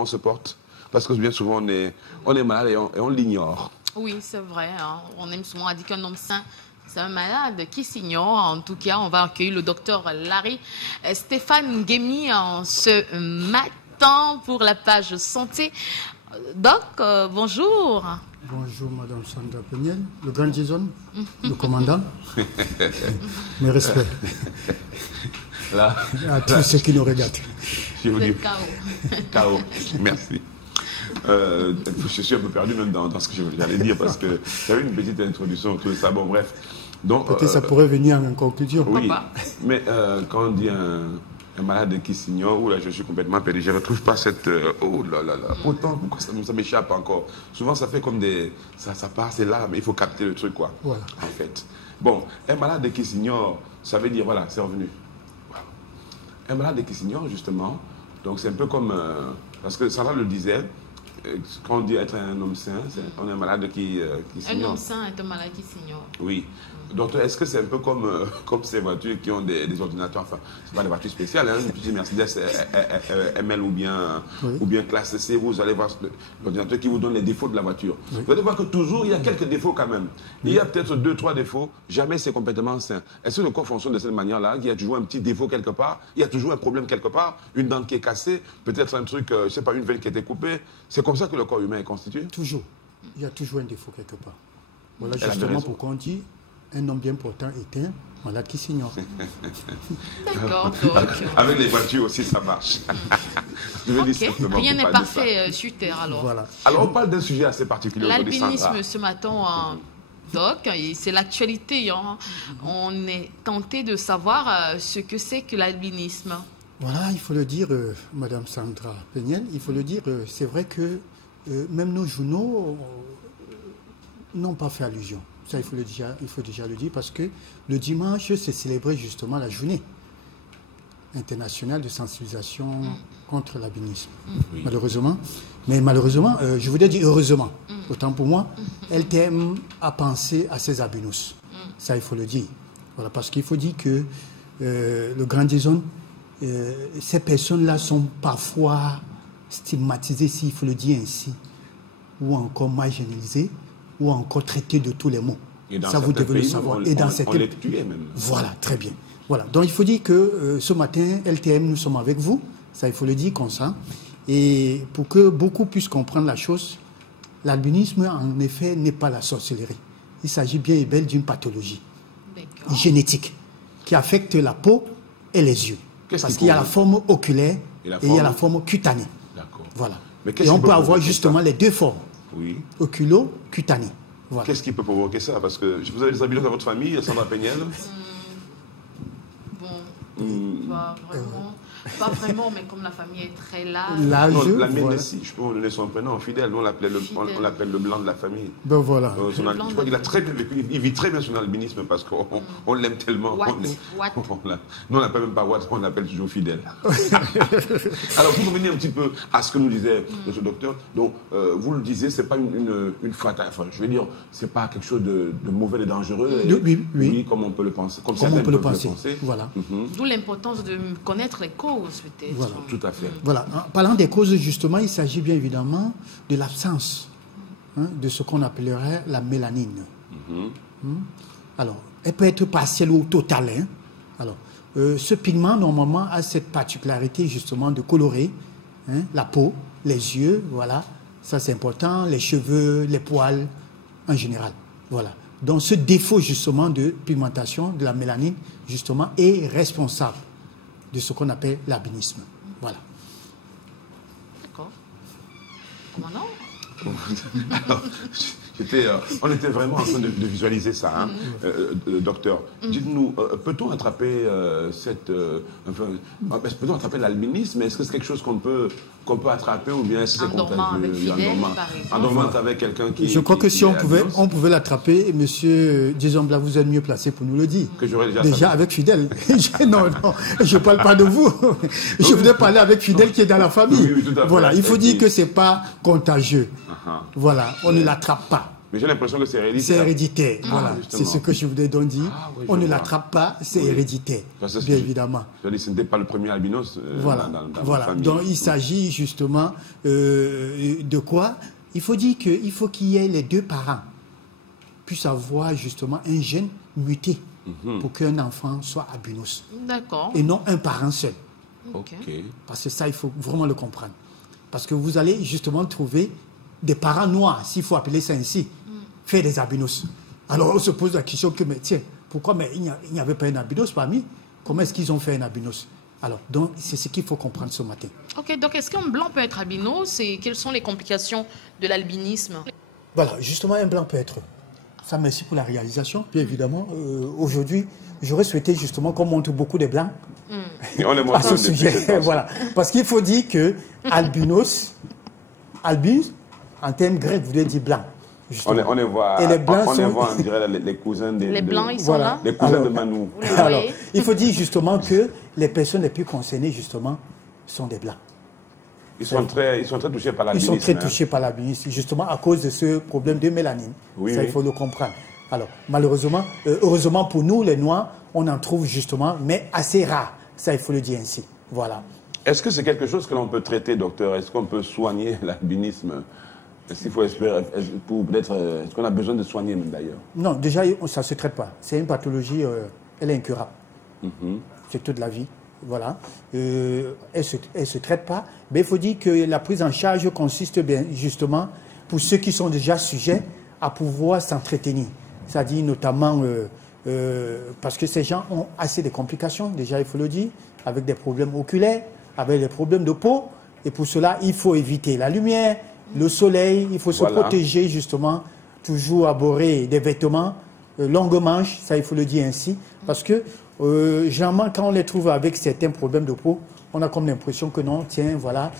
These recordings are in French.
on se porte? Parce que bien souvent, on est malade et on l'ignore. Oui, c'est vrai. Hein. On aime souvent dire qu'un homme sain, c'est un malade qui s'ignore. En tout cas, on va accueillir le docteur Larry Stéphane Guémy en ce matin pour la page santé. Doc, bonjour. Bonjour, Madame Sandra Peniel, le grand Jason, le commandant. Mes respects. Là, à tous ceux qui nous regardent. Vous êtes KO. KO, merci. Je suis un peu perdu même dans ce que j'allais dire parce que j'avais une petite introduction autour de ça. Bon, bref. Peut-être ça pourrait venir en conclusion. Oui, mais quand on dit un malade qui s'ignore, là je suis complètement perdu, je ne retrouve pas cette... oh là là là, autant, pourquoi ça m'échappe encore? Souvent ça fait comme des... Ça part, c'est là, mais il faut capter le truc, quoi, voilà. En fait. Bon, un malade qui s'ignore, ça veut dire, voilà, c'est revenu. Voilà. Un malade qui s'ignore, justement, donc c'est un peu comme... parce que Sarah le disait, quand on dit être un homme sain, on est un malade qui s'ignore. Un homme sain est un malade qui s'ignore. Oui. Docteur, est-ce que c'est un peu comme ces voitures qui ont des ordinateurs, enfin, c'est pas des voitures spéciales, hein, une petite Mercedes ML ou bien classe C, vous allez voir l'ordinateur qui vous donne les défauts de la voiture. Oui. Vous allez voir que toujours, il y a quelques défauts quand même. Oui. Il y a peut-être 2-3 défauts, jamais c'est complètement sain. Est-ce que le corps fonctionne de cette manière-là? Il y a toujours un petit défaut quelque part, il y a toujours un problème quelque part, une dent qui est cassée, peut-être un truc, je sais pas, une veine qui a été coupée. C'est comme ça que le corps humain est constitué? Toujours. Il y a toujours un défaut quelque part. Voilà justement pourquoi on dit un homme bien portant est un malade qui s'ignore. D'accord, donc. Avec les voitures aussi, ça marche. Rien n'est parfait sur Terre, alors. Voilà. Alors, on parle d'un sujet assez particulier. L'albinisme, ce matin, Doc, c'est l'actualité. Hein. On est tenté de savoir ce que c'est que l'albinisme. Voilà, il faut le dire, Madame Sandra Peniel, il faut le dire, c'est vrai que même nos journaux n'ont pas fait allusion. Ça, il faut déjà le dire, parce que le dimanche, c'est célébré justement la journée internationale de sensibilisation contre l'albinisme. Oui. Malheureusement. Mais malheureusement, je voudrais dire heureusement, autant pour moi, LTM a pensé à ces albinos. Ça, il faut le dire. Voilà, parce qu'il faut dire que le grand Jason, ces personnes-là sont parfois stigmatisées, s'il faut le dire ainsi, ou encore marginalisées, ou encore traité de tous les mots. Ça, vous devez le savoir. Et dans on les tuait même. Voilà, très bien. Voilà. Donc, il faut dire que ce matin, LTM, nous sommes avec vous. Ça, il faut le dire comme ça. Et pour que beaucoup puissent comprendre la chose, l'albinisme, en effet, n'est pas la sorcellerie. Il s'agit bien et bel d'une pathologie génétique qui affecte la peau et les yeux. Parce qu'il y a la forme oculaire et il y a la forme cutanée. D'accord. Voilà. Et on peut avoir justement les deux formes. Oui. Oculo-cutané. Voilà. Qu'est-ce qui peut provoquer ça? Parce que vous avez des albinos dans votre famille, Sandra Peniel? Pas vraiment, mais comme la famille est très large. La mienne, si, je peux vous donner son prénom, Fidèle. Nous, on l'appelle le blanc de la famille. Ben voilà. Je crois qu'il a très bien vécu. Il vit très bien son albinisme parce qu'on l'aime tellement. Nous, on l'appelle même pas Watt, on l'appelle toujours Fidèle. Alors, pour revenir un petit peu à ce que nous disait M. Docteur, donc, vous le disiez, c'est pas une fatale. Enfin, je veux dire, c'est pas quelque chose de mauvais et dangereux. Oui, comme on peut le penser. Comme on peut le penser. Voilà. D'où l'importance de connaître les causes. Voilà. Tout à fait. Voilà. En parlant des causes, justement, il s'agit bien évidemment de l'absence de ce qu'on appellerait la mélanine. Alors, elle peut être partielle ou totale. Alors, ce pigment, normalement, a cette particularité, justement, de colorer la peau, les yeux, voilà. Ça, c'est important, les cheveux, les poils, en général. Voilà. Donc, ce défaut, justement, de pigmentation de la mélanine, justement, est responsable de ce qu'on appelle l'albinisme. Voilà. D'accord. Comment non? Alors, on était vraiment en train de visualiser ça, docteur. Dites-nous, peut-on attraper peut-on attraper l'albinisme? Est-ce que c'est quelque chose qu'on peut attraper ou bien est-ce que c'est contagieux? En dormant avec quelqu'un qui... Je crois que si on pouvait l'attraper, monsieur Jason Bla, vous êtes mieux placé pour nous le dire. Que j'aurais déjà avec Fidèle. Non, je ne parle pas de vous. Je voudrais parler avec Fidèle qui est dans la famille. Oui, tout à fait. Voilà, il faut dire que ce n'est pas contagieux. Voilà, on ne l'attrape pas. Mais j'ai l'impression que c'est héréditaire. C'est héréditaire, voilà. C'est ce que je voulais donc dire. Oui, on ne l'attrape pas, c'est héréditaire, bien évidemment. Je dis, ce n'était pas le premier albinos voilà. dans la famille. Donc il s'agit justement de quoi? Il faut dire qu'il faut qu'il y ait les deux parents puissent avoir justement un gène muté pour qu'un enfant soit albinos. D'accord. Et non un parent seul. Ok. Parce que ça, il faut vraiment le comprendre. Parce que vous allez justement trouver des parents noirs, s'il faut appeler ça ainsi, faire des albinos. Alors on se pose la question que, mais tiens, pourquoi mais il n'y avait pas un albinos parmi? Comment est-ce qu'ils ont fait un albinos? Alors, donc, c'est ce qu'il faut comprendre ce matin. Ok, donc est-ce qu'un blanc peut être albinos et quelles sont les complications de l'albinisme? Voilà, justement, un blanc peut être. Ça, merci pour la réalisation. Bien évidemment, aujourd'hui, j'aurais souhaité justement qu'on montre beaucoup de blancs Et on les montre à ce sujet. Voilà. Parce qu'il faut dire que albinos, en termes grecs, voulait dire blanc. On les voit, et les blancs on voit, on dirait, les cousins des... Les blancs, ils sont voilà. là? Les cousins de Manu. Alors, il faut dire justement que les personnes les plus concernées, justement, sont des blancs. Ils sont très touchés par l'albinisme. Ils sont très touchés par l'albinisme, justement à cause de ce problème de mélanine. Oui, ça, il faut le comprendre. Alors, malheureusement, heureusement pour nous, les Noirs, on en trouve justement, mais assez rare. Ça, il faut le dire ainsi. Voilà. Est-ce que c'est quelque chose que l'on peut traiter, docteur? Est-ce qu'on peut soigner l'albinisme? Est-ce qu'il faut espérer, est-ce qu'on a besoin de soigner même d'ailleurs? Non, déjà, ça ne se traite pas. C'est une pathologie, elle est incurable. C'est toute la vie. Voilà. Elle ne se traite pas. Mais il faut dire que la prise en charge consiste bien, justement, pour ceux qui sont déjà sujets, à pouvoir s'entretenir. C'est-à-dire notamment, parce que ces gens ont assez de complications, déjà, il faut le dire, avec des problèmes oculaires, avec des problèmes de peau. Et pour cela, il faut éviter la lumière, le soleil, il faut se protéger justement, toujours aborder des vêtements, longues manches, ça il faut le dire ainsi, parce que généralement quand on les trouve avec certains problèmes de peau, on a comme l'impression que non, tiens, voilà,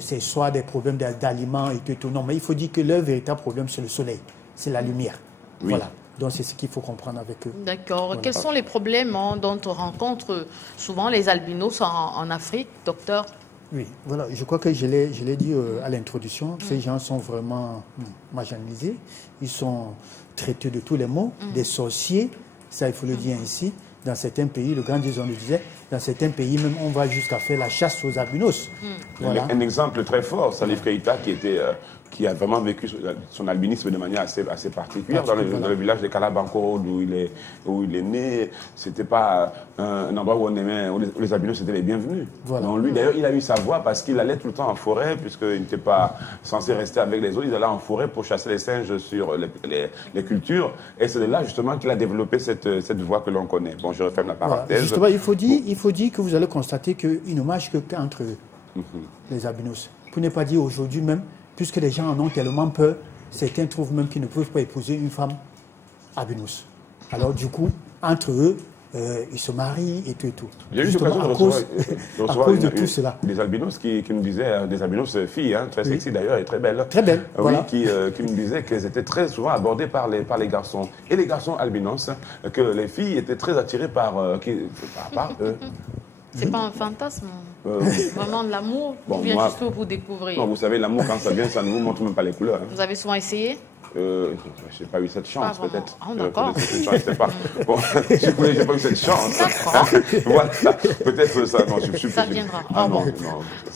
c'est soit des problèmes d'aliments et tout, non, mais il faut dire que leur véritable problème c'est le soleil, c'est la lumière, voilà. Donc c'est ce qu'il faut comprendre avec eux. D'accord. Voilà. Quels sont les problèmes dont on rencontre souvent les albinos en Afrique, docteur? Oui, voilà, je crois que je l'ai dit à l'introduction, ces gens sont vraiment marginalisés, ils sont traités de tous les maux, des sorciers, ça il faut le dire ainsi, dans certains pays, le grand disant le disait, dans certains pays même on va jusqu'à faire la chasse aux albinos. Voilà. Un exemple très fort, Salif Keïta qui a vraiment vécu son albinisme de manière assez particulière dans le village de Kalabankoro où il est né. C'était pas un endroit où où les albinos étaient les bienvenus. Voilà. Donc lui d'ailleurs il a eu sa voix parce qu'il allait tout le temps en forêt puisqu'il n'était pas censé rester avec les autres. Il allait en forêt pour chasser les singes sur les cultures et c'est de là justement qu'il a développé cette voix que l'on connaît. Bon, je referme la parenthèse. Voilà. Justement, il faut dire que vous allez constater qu'il ne marche qu'entre eux, les albinos. Pour ne pas dire aujourd'hui même, puisque les gens en ont tellement peur, certains trouvent même qu'ils ne peuvent pas épouser une femme albinos. Alors du coup, entre eux, ils se marient et tout et tout. J'ai eu l'occasion de recevoir tout cela. Des albinos qui nous disaient, des albinos filles, très sexy d'ailleurs et très belles. Très belles, voilà. Qui nous disaient qu'elles étaient très souvent abordées par les garçons. Et les garçons albinos, que les filles étaient très attirées par eux. C'est pas un fantasme, vraiment de l'amour, ou bien juste pour découvrir? Non, vous savez, l'amour, quand ça vient, ça ne vous montre même pas les couleurs. Vous avez souvent essayé? Je n'ai pas eu cette chance, peut-être. Ah, d'accord. Bon, je n'ai pas eu cette chance. Voilà, peut-être ça. Non, ça viendra. Non,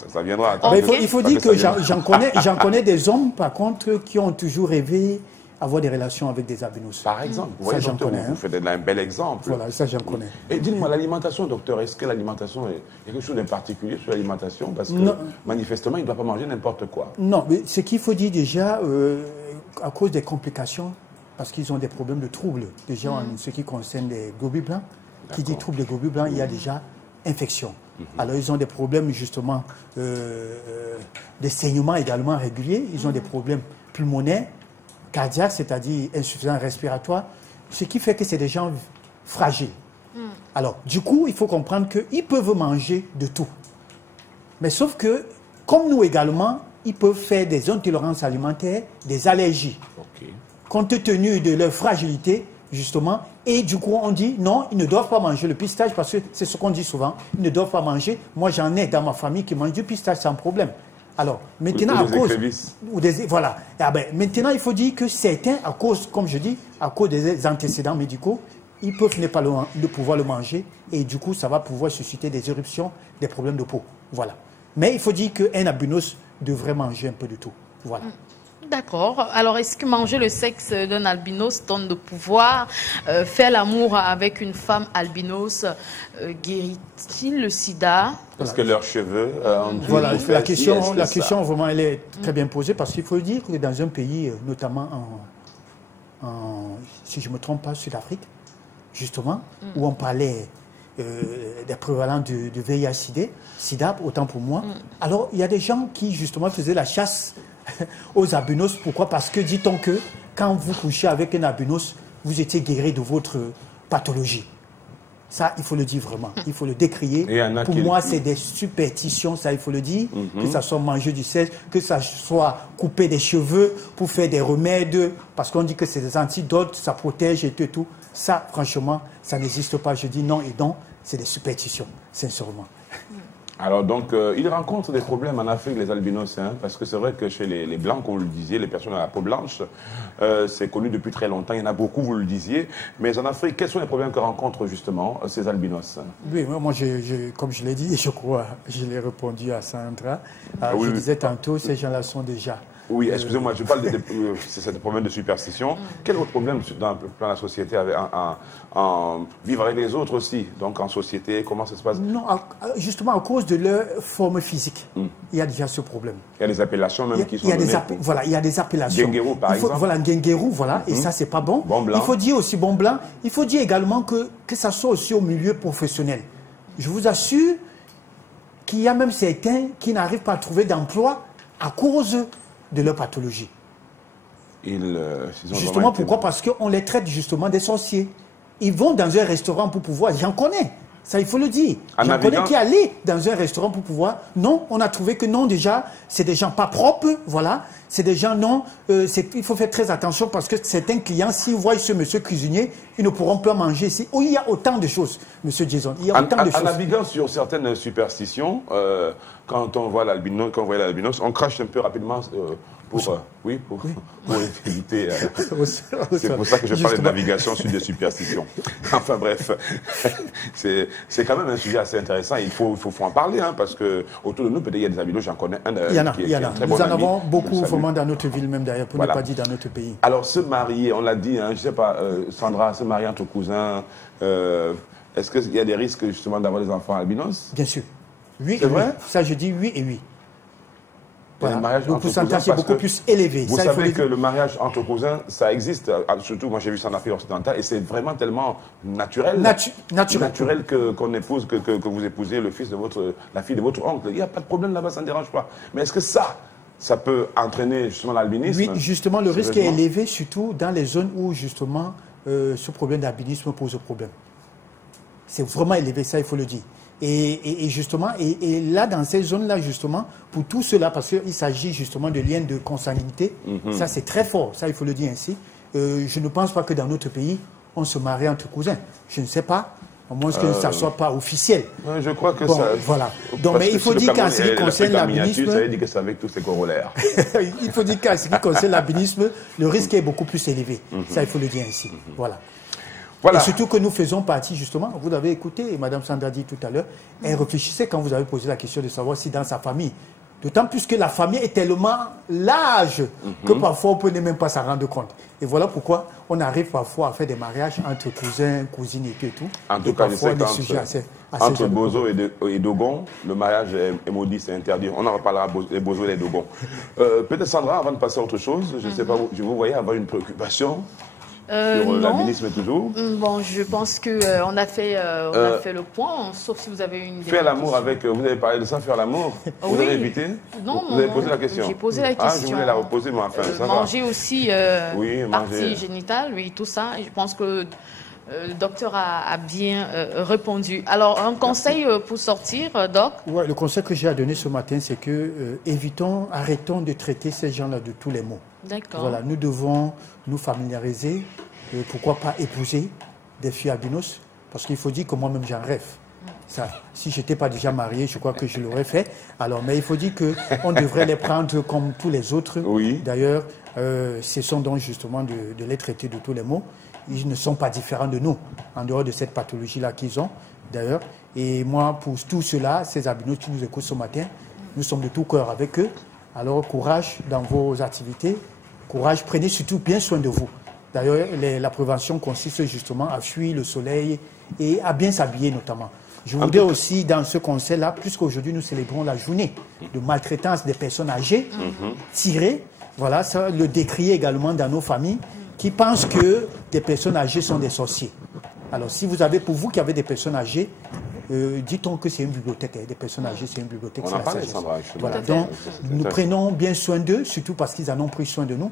ça viendra. Il faut dire que j'en connais des hommes, par contre, qui ont toujours rêvé avoir des relations avec des albinos. Par exemple, vous voyez, j'en connais. Vous faites un bel exemple. Voilà, ça j'en connais. Et dites-moi, l'alimentation, docteur, est-ce que l'alimentation est quelque chose de particulier sur l'alimentation? Parce que manifestement, il ne doit pas manger n'importe quoi. Non, mais ce qu'il faut dire déjà, à cause des complications, parce qu'ils ont des problèmes de troubles, déjà en ce qui concerne les globules blancs, qui dit trouble des globules blancs, il y a déjà infection. Alors ils ont des problèmes justement, des saignements également réguliers, ils ont des problèmes pulmonaires, cardiaque, c'est-à-dire insuffisance respiratoire, ce qui fait que c'est des gens fragiles. Alors, du coup, il faut comprendre qu'ils peuvent manger de tout. Mais sauf que, comme nous également, ils peuvent faire des intolérances alimentaires, des allergies. Compte tenu de leur fragilité, justement, et du coup, on dit, non, ils ne doivent pas manger le pistache, parce que c'est ce qu'on dit souvent, ils ne doivent pas manger. Moi, j'en ai dans ma famille qui mangent du pistache sans problème. Alors, maintenant, à cause... Voilà. Maintenant, il faut dire que certains, à cause, comme je dis, à cause des antécédents médicaux, ils peuvent ne pas pouvoir le manger et du coup, ça va pouvoir susciter des éruptions, des problèmes de peau. Voilà. Mais il faut dire qu'un albinos devrait manger un peu de tout. Voilà. D'accord. Alors, est-ce que manger le sexe d'un albinos donne de pouvoir faire l'amour avec une femme albinos guérit-il le sida? Parce que leurs cheveux... voilà, la question vraiment, elle est très bien posée parce qu'il faut dire que dans un pays, notamment si je ne me trompe pas, Sud-Afrique, justement, où on parlait des prévalents de VIH-Sida, autant pour moi. Alors, il y a des gens qui, justement, faisaient la chasse aux albinos. Pourquoi? Parce que, dit-on que quand vous couchez avec un albinos, vous étiez guéri de votre pathologie. Ça, il faut le dire vraiment. Il faut le décrier. Pour moi, c'est des superstitions, ça, il faut le dire. Que ça soit manger du sexe, que ça soit couper des cheveux pour faire des remèdes, parce qu'on dit que c'est des antidotes, ça protège et tout. Ça, franchement, ça n'existe pas. Je dis non et non, c'est des superstitions, sincèrement. Alors donc, ils rencontrent des problèmes en Afrique, les albinos, hein, parce que c'est vrai que chez les Blancs, comme vous le disiez, les personnes à la peau blanche, c'est connu depuis très longtemps, il y en a beaucoup, vous le disiez. Mais en Afrique, quels sont les problèmes que rencontrent justement ces albinos? Oui, moi, comme je l'ai dit, je crois, je l'ai répondu à Sandra. Je disais tantôt, ces gens-là sont déjà... Oui, excusez-moi, je parle des problèmes de superstition. Quel autre problème dans le plan de la société, vivre avec les autres aussi, donc en société, comment ça se passe? Non, justement à cause de leur forme physique, il y a déjà ce problème. Il y a des appellations même qui sont données. Voilà, il y a des appellations. Genguérou, par exemple. Voilà, Genguérou, voilà, et ça, c'est pas bon. Bon blanc. Il faut dire aussi bon blanc. Il faut dire également que ça soit aussi au milieu professionnel. Je vous assure qu'il y a même certains qui n'arrivent pas à trouver d'emploi à cause de leur pathologie. Justement, pourquoi? Parce qu'on les traite justement des sorciers. Ils vont dans un restaurant pour pouvoir... J'en connais, ça il faut le dire. J'en connais qui allaient dans un restaurant pour pouvoir... Non, on a trouvé que non, déjà, c'est des gens pas propres, voilà. C'est des gens, non, il faut faire très attention parce que certains clients, s'ils voient ce monsieur cuisinier, ils ne pourront pas manger ici. Oh, il y a autant de choses, monsieur Jason. Il y a autant de choses. En naviguant sur certaines superstitions, quand on voit l'albinos, on crache un peu rapidement pour éviter... c'est pour ça que je parle de navigation sur des superstitions. Enfin bref, c'est quand même un sujet assez intéressant. Il faut en parler, hein, parce que autour de nous, peut-être il y a des albinos, j'en connais un qui est un très bon ami. Nous en avons beaucoup vraiment dans notre ville même d'ailleurs, pour ne pas dire dans notre pays. Alors se marier, on l'a dit, hein, je ne sais pas, Sandra, se marier entre cousins, est-ce qu'il y a des risques justement d'avoir des enfants albinos? Bien sûr. Oui et oui. Ça je dis oui et oui. Voilà. Le pourcentage est beaucoup plus élevé. Vous savez que le mariage entre cousins, ça existe, surtout moi j'ai vu ça en Afrique occidentale, et c'est vraiment tellement naturel. Naturel qu'on épouse, que vous épousez le fils de la fille de votre oncle. Il n'y a pas de problème là-bas, ça ne dérange pas. Mais est-ce que ça peut entraîner justement l'albinisme? Oui, justement, le risque est élevé, surtout dans les zones où justement ce problème d'albinisme pose problème. C'est vraiment élevé, ça il faut le dire. Et justement, et là, dans ces zones-là, justement, pour tout cela, parce qu'il s'agit justement de liens de consanguinité, ça c'est très fort, ça il faut le dire ainsi. Je ne pense pas que dans notre pays, on se marie entre cousins. Je ne sais pas, à moins que ça ne soit pas officiel. Je crois que ça... Voilà. Donc, mais il faut dire qu'en ce qui concerne l'albinisme... Ça veut dire que c'est avec tous ces corollaires. Il faut dire qu'en ce qui concerne l'albinisme, le risque est beaucoup plus élevé. Ça, il faut le dire ainsi. Voilà. Et surtout que nous faisons partie, justement, vous l'avez écouté, Mme Sandra dit tout à l'heure, elle réfléchissait quand vous avez posé la question de savoir si dans sa famille, d'autant plus que la famille est tellement large que parfois on ne peut même pas s'en rendre compte. Et voilà pourquoi on arrive parfois à faire des mariages entre cousins, cousines et tout. En tout cas, je sais qu'entre Bozo et Dogon, le mariage est maudit, c'est interdit. On en reparlera des Bozo et des Dogon. Peut-être Sandra, avant de passer à autre chose, je ne sais pas, je vous voyais avoir une préoccupation sur l'albinisme toujours. Bon, je pense qu'on a fait le point, sauf si vous avez une... Faire l'amour avec... Vous avez parlé de ça, faire l'amour. Vous avez évité? Non, vous avez posé la question? J'ai posé la question. Je voulais la reposer, mais enfin, ça va. Manger aussi, partie génitale, oui, tout ça. Et je pense que le docteur a bien répondu. Alors, un conseil pour sortir, Doc? Ouais, le conseil que j'ai à donner ce matin, c'est que arrêtons de traiter ces gens-là de tous les maux. D'accord. Voilà, nous devons nous familiariser, pourquoi pas épouser des filles albinos, parce qu'il faut dire que moi-même j'en rêve. Ça, si je n'étais pas déjà marié, je crois que je l'aurais fait. Alors, mais il faut dire qu'on devrait les prendre comme tous les autres. Oui. D'ailleurs, cessons donc justement de les traiter de tous les mots. Ils ne sont pas différents de nous, en dehors de cette pathologie-là qu'ils ont, d'ailleurs. Et moi, pour tout cela, ces albinos qui nous écoutent ce matin, nous sommes de tout cœur avec eux. Alors, courage dans vos activités. Courage, prenez surtout bien soin de vous. D'ailleurs, la prévention consiste justement à fuir le soleil et à bien s'habiller notamment. Je voudrais aussi, dans ce conseil-là, puisqu'aujourd'hui nous célébrons la journée de maltraitance des personnes âgées, tirer, voilà, ça, le décrier également dans nos familles, qui pensent que des personnes âgées sont des sorciers. Alors, si vous avez, pour vous qui avez des personnes âgées, dit-on que c'est une bibliothèque, des personnes âgées, c'est une bibliothèque. On en parlait, Sandra. Voilà, donc nous prenons bien soin d'eux, surtout parce qu'ils en ont pris soin de nous.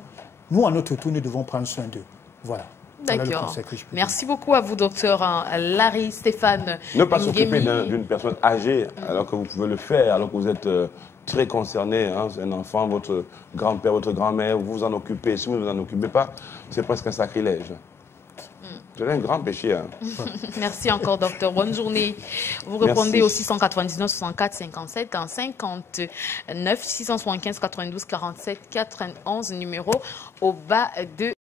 Nous, à notre tour, nous devons prendre soin d'eux. Voilà. D'accord. Merci beaucoup à vous, docteur Larry Stéphane. Ne pas s'occuper d'une personne âgée alors que vous pouvez le faire, alors que vous êtes très concerné. Hein, c'est un enfant, votre grand-père, votre grand-mère, vous vous en occupez. Si vous ne vous en occupez pas, c'est presque un sacrilège. C'est un grand péché. Hein. Merci encore, docteur. Bonne journée. Vous répondez au 699 64 57 en 59 675 92 47 91, numéro au bas de